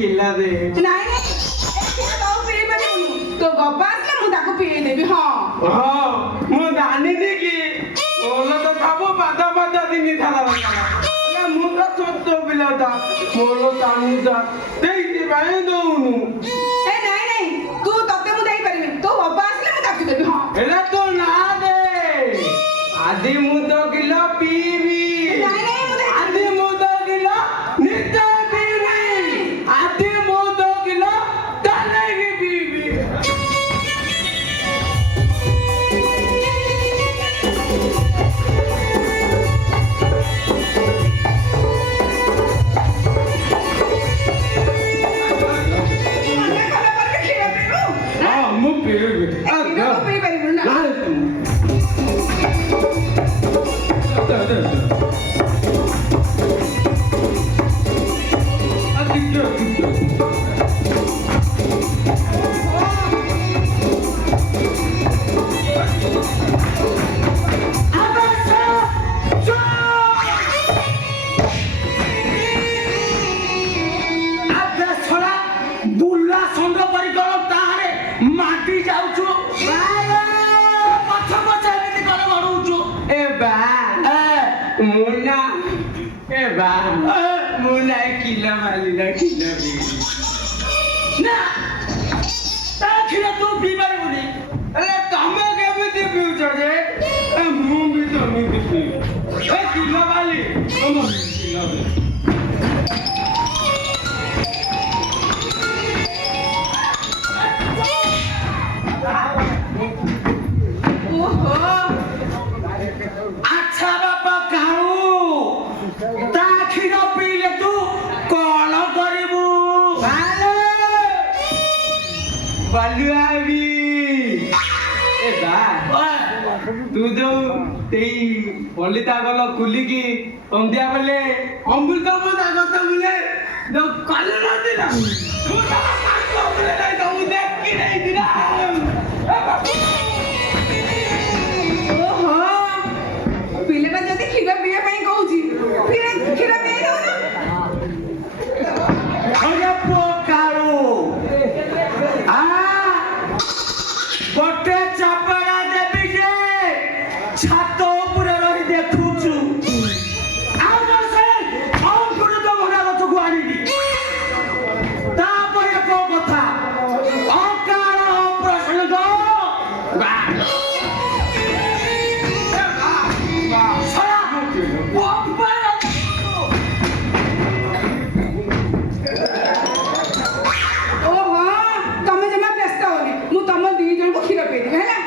किला दे नहीं नहीं तो पी परिबनु तो गप्पा आसले मु ताको पी देबी हां हां मु दानी दे की ओलो तो खाबो बादा बादा दिनी थाला वाला मु तो छोटो पिला था मोलो तानु था देई भाई दोनु ए नहीं नहीं तू तते मु देई परिबी तो गप्पा आसले मु ताको देबी हां एला तो ना दे आदि मु तो किलो पीबी नहीं नहीं मु आदि मु तो किलो नित्य पीबी आदि मु तो किलो ताने की पीबी मुना किला वाली ना किला भी ना ताखिरा तू बीमार होनी अरे तमे के भी दे फ्यूचर जे ए मु भी तो नहीं दिखी ए किला वाली हम किला वाली ओहो अच्छा बापा काऊ ताखिरा पीले तू कौन करिबू बालुआबी ए बा तू जो तेई पलिता गलो खुलिकी अंदिया बोले अमृत मत आगत बोले तो कल ना दिला तू तो काको बोले नहीं तो मु देख की नहीं दिला ओहो पिलेटा जदी खीर पिए पई कहूची फिर खीर पिए दो ना अरे पोकारो आ गोटे चापड़ा देबी जे छात ऊपर रही देखुछु आ से अंकुर तो भरा गछ को आनिली तापरे को कथा अकार प्रश्न दो ओहो तमे जमा व्यस्त होनी मु तम दी जन को खीर पिए देबी हैला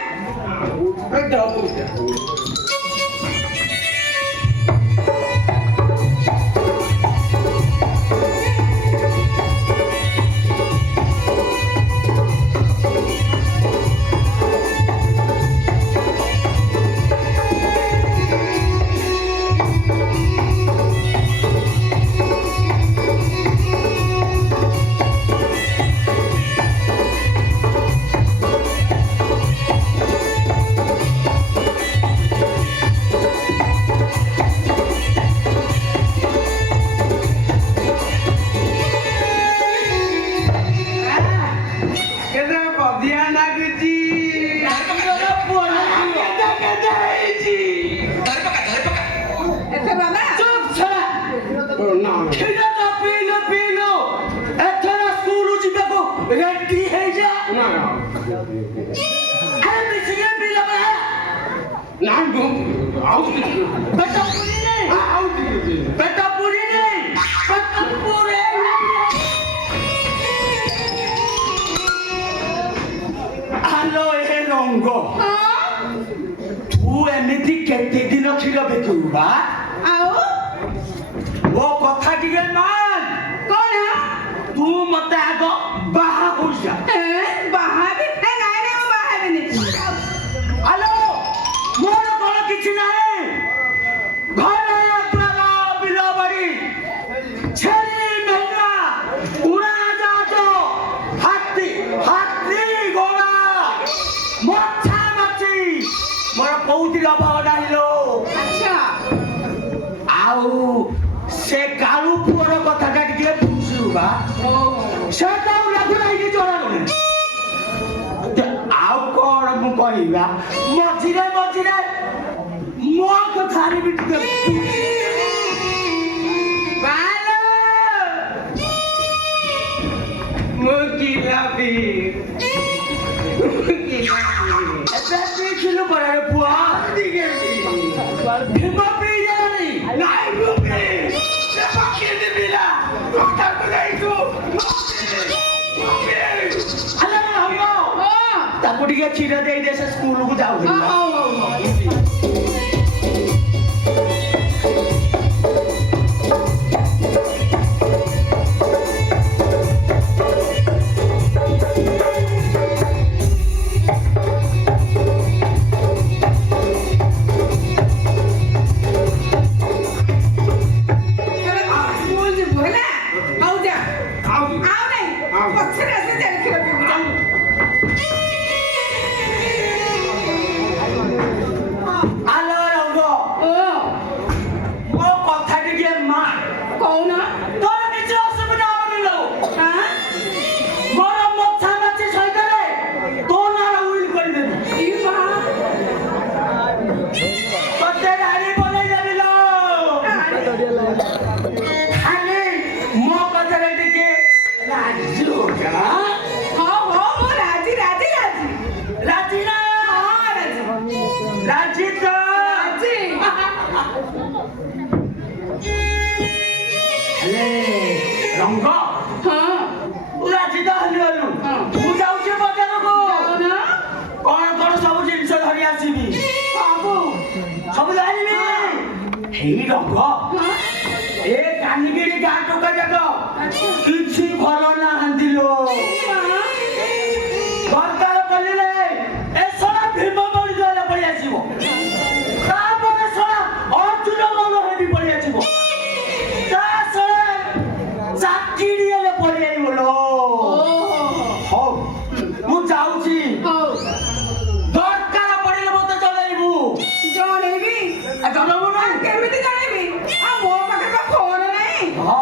केदा बदिया नागजी केदा केदा हेजी एथे बाबा चुप छा ना खिजा तो पीलो एथरा स्कूल जिबे को रेडी हे जा ना है बिसिगे पीला बा ना गो आउट बेटा पूरी नहीं आउट बेटा पूरी नहीं बेटा पूरे हेलो ए रंगो हां तू एमिति केते दिन खिर बेकुबा आओ वो कथा टिके मान कौन है तू मते आगो बाहा हो जा बाहा भी नहीं नहीं वो बाहा भी नहीं हेलो मोर कोन किछि नाही घरे अपना बिलाबड़ी छेरी मेहरा उड़ा जातो हाथी घोड़ा मोछा मची मोर पौती रबाव नाहिलो अच्छा आउ से कालू पुअर कथाटा टिके बुझुबा ବା ସେଟା ଲାଗୁନାହିଁ କି ଜଣା ଆଉ କଣ ମୁଁ କହିବା ମଝିରେ ମଝିରେ ମୋ କଥାରେ ବି ଟିକେ ମୁଁ କିଲାପି ଦେଖିଲୁ ପରା ପୁଅ ଟିକେ ଭୀମ ପିଇଯାନି ନାଇଁ ମୁଁ କେମିତି ପିଲା ତାକୁ ଯାଇଛୁ ତାକୁ ଟିକେ କ୍ଷୀର ଦେଇଦେ ସେ ସ୍କୁଲକୁ ଯାଉଥିଲା ରଙ୍ଗ ରାଜି ତ ହେଲୁ ମୁଁ ଯାଉଛି ବଜାରକୁ କଣ କଣ ସବୁ ଜିନିଷ ଧରି ଆସିବି ସବୁ ଜାଣିବି ହେଇ ରଙ୍ଗ ଏ କାନିଗିରି ଗାଁ ଟୋକା ଯାକ କିଛି ଭଲ ନାହାନ୍ତି ଲୋ ଦରକାର ପଡ଼ିଲେ ଏ ଶଳା ଭୀମ ମରିଗଲେ ପଳେଇ ଆସିବ ତାପରେ ଶଳା ଅର୍ଜୁନ ମନ ହେବି ପଳେଇ ଆସିବ ଚାକିରି ହେଲେ ପଳେଇ ଆଇବ ଲୋ ହଉ ମୁଁ ଯାଉଛି ଦରକାର ପଡ଼ିଲେ ମତେ ଜଣେଇବୁ ଜଣେଇବି ଜଣେଇବୁ ନା କେମିତି ଜଣେଇବି ଆଉ ମୋ ପାଖରେ ତ ଫୋନ ନାହିଁ ହଁ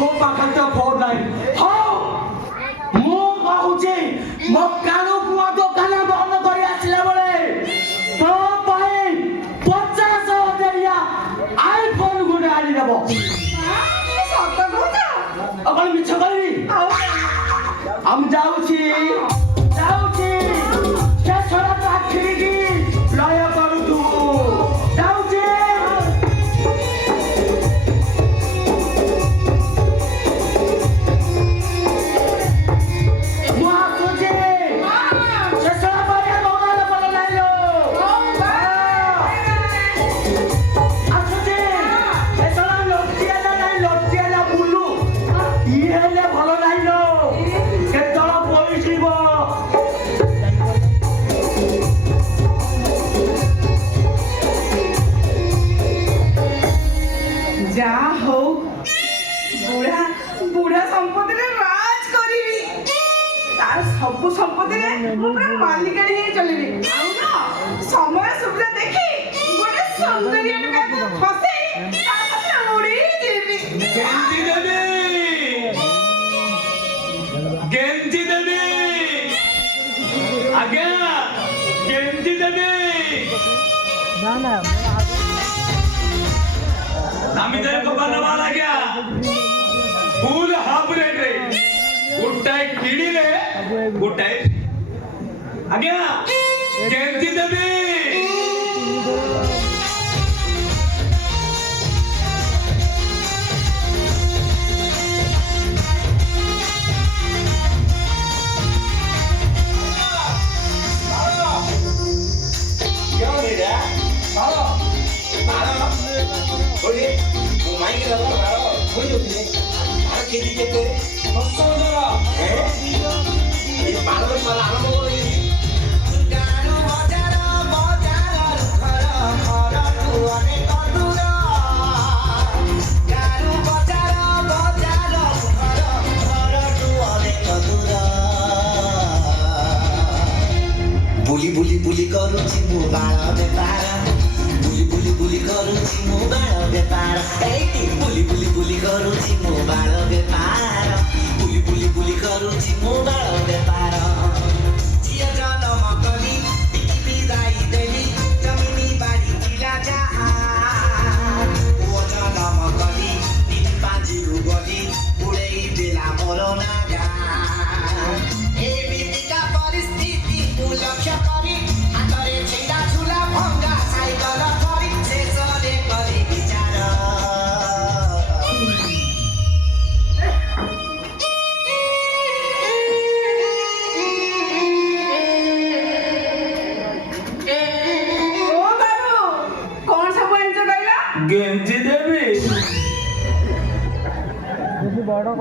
ମୋ ପାଖରେ ତ ଫୋନ ନାହିଁ ହଉ ମୁଁ କହୁଛି ମୋ କାଳୁ ପୁଅ ଦୋକାନ ବନ୍ଦ କରି ଆସିଲା ବେଳେ ତୋ ପାଇଁ 50,000 ଆଇଫୋନ ଗୋଟେ ଆଣିଦେବ କଣ ମିଛ କହିବି আমি যাচ্ছি সে ছড়া চাকরিকি লয় করুতু যাচ্ছি ମୁଁ ଆସୁଛି ସେ ଛଡା ପରିଆ ମଙ୍ଗଳ ଭଲ ନାହିଁ ଲୋ ଆସୁଛି ସେ ଛଡା ଲଟିଆଲା ବୁଲୁ ଇଏ ହେଲେ ଭଲ ନାହିଁ ଲୋ କେତେବେଳେ ପଇଯିବ যা হোক বুড়া বুড়া সম্পত্তিরে রাজ করিবি তার সবু সম্পত্তিরে মু পুরা মালিকাড়ি হয়ে চলিবি আউ না সময় সুবিধা দেখি গোটে সুন্দরী টাকাকে ফসেই তার পাশে উড়ি যাবি গেঞ্জি দেবী আজ্ঞা গেঞ্জি দেবী দামিদার দোকান वाला क्या फुल हाफ रेट रे गोटाए किणिले गोटाए आज्ञा केमती देबी बुली बुली बुली करूची मु बाळ बेपार बुली बुली बुली करूची मु बाळ बेपार एटी बुली बुली बुली करूची मु बाळ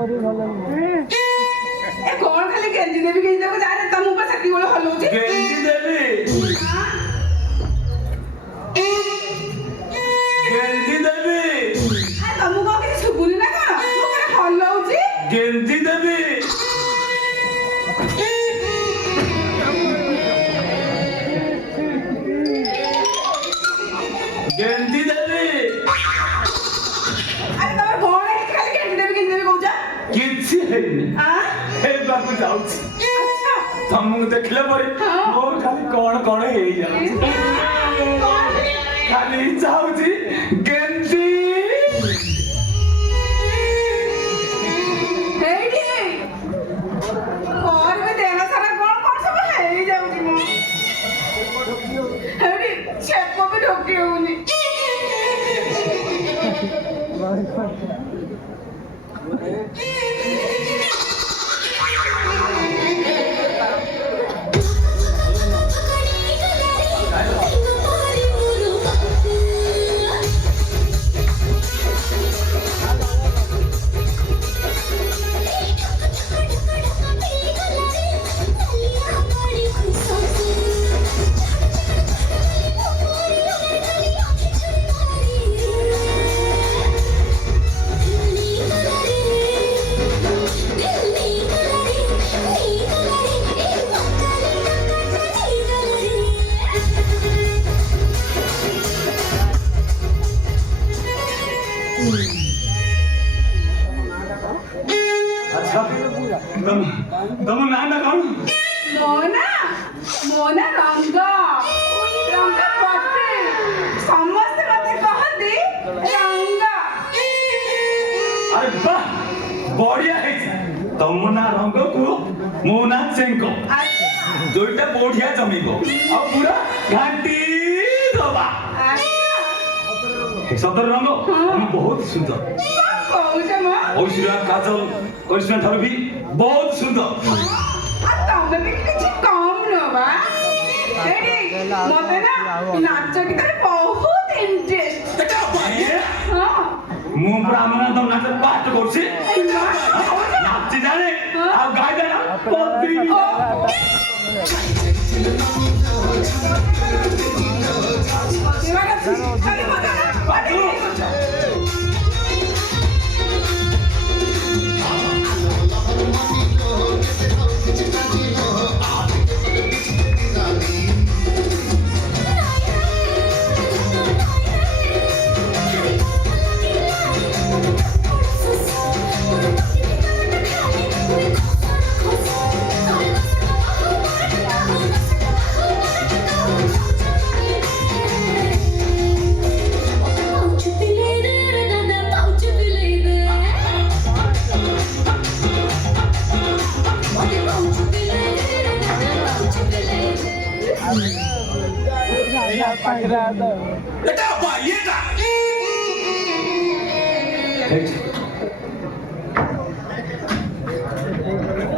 ଏ କଣ ଖାଲି ଗେଞ୍ଜି ଦେବି ଯାରେ ତମକୁ ପା ସେତିକି ବେଳେ ହଲଉଛି ଗେଞ୍ଜି ଦେବି ଗେଞ୍ଜି ଦେବି ତମକୁ କଣ କିଛି ଶୁଭୁନି ନା କଣ ମୁଁ ପୁରା ହଲଉଛି ଗେଞ୍ଜି ଦେବି ଗେଞ୍ଜି ଦେବି ଆରେ ତମର କଣ ହେଇଛି ଖାଲି ଗେଞ୍ଜି ଦେବି କହୁଛ କିଛି ହେଇନି ହେବାକୁ ଯାଉଛି ଆଚ୍ଛା ତମକୁ ଦେଖିଲା ପରେ ମୋର ଖାଲି କଣ ହେଇଯାଉଛି ଖାଲି ଇଚ୍ଛା ହଉଛି ଗେଞ୍ଜି ହେଇଟି କରିବେ ଦେହ ସାରା କଣ ସବୁ ହେଇଯାଉଛି ମୁଁ ହେଇଟି ଛେପ ବି ଢୋକି ହଉନି अच्छा ତମ ନାଁ ଟା କଣ ମୋନା ରଙ୍ଗ ପଟେ ସମସ୍ତେ ମତେ କହନ୍ତି ରଙ୍ଗ ଆରେ ବାଃ ବଢିଆ ହେଇଛି ତମ ନାଁ ରଙ୍ଗକୁ ମୋ ନାଁ ଚେଙ୍କ ଦୁଇଟା ବଢିଆ ଜମିବ ଆଉ ପୁରା ଘାଣ୍ଟି ଦବା ସଦର ରଙ୍ଗ ବହୁତ ସୁନ୍ଦର କହୁଛ ମ ଐଶ୍ୱର୍ଯ୍ୟା କାଜଲ କରିଶ୍ମା ଠାରୁ ବି ବହୁତ ସୁନ୍ଦର ତମେ ବି କିଛି କମ ନୁହ ବା ମତେ ନା ନାଚ ଗୀତରେ ବହୁତ ଇଣ୍ଟରେଷ୍ଟ ମୁଁ ପୁରା ଆମ ତମ ନାଚ ପାଠ କରୁଛି ନାଚି ଜାଣେ ଆଉ ଗାଇ ଜାଣେ Pagrada. Hey.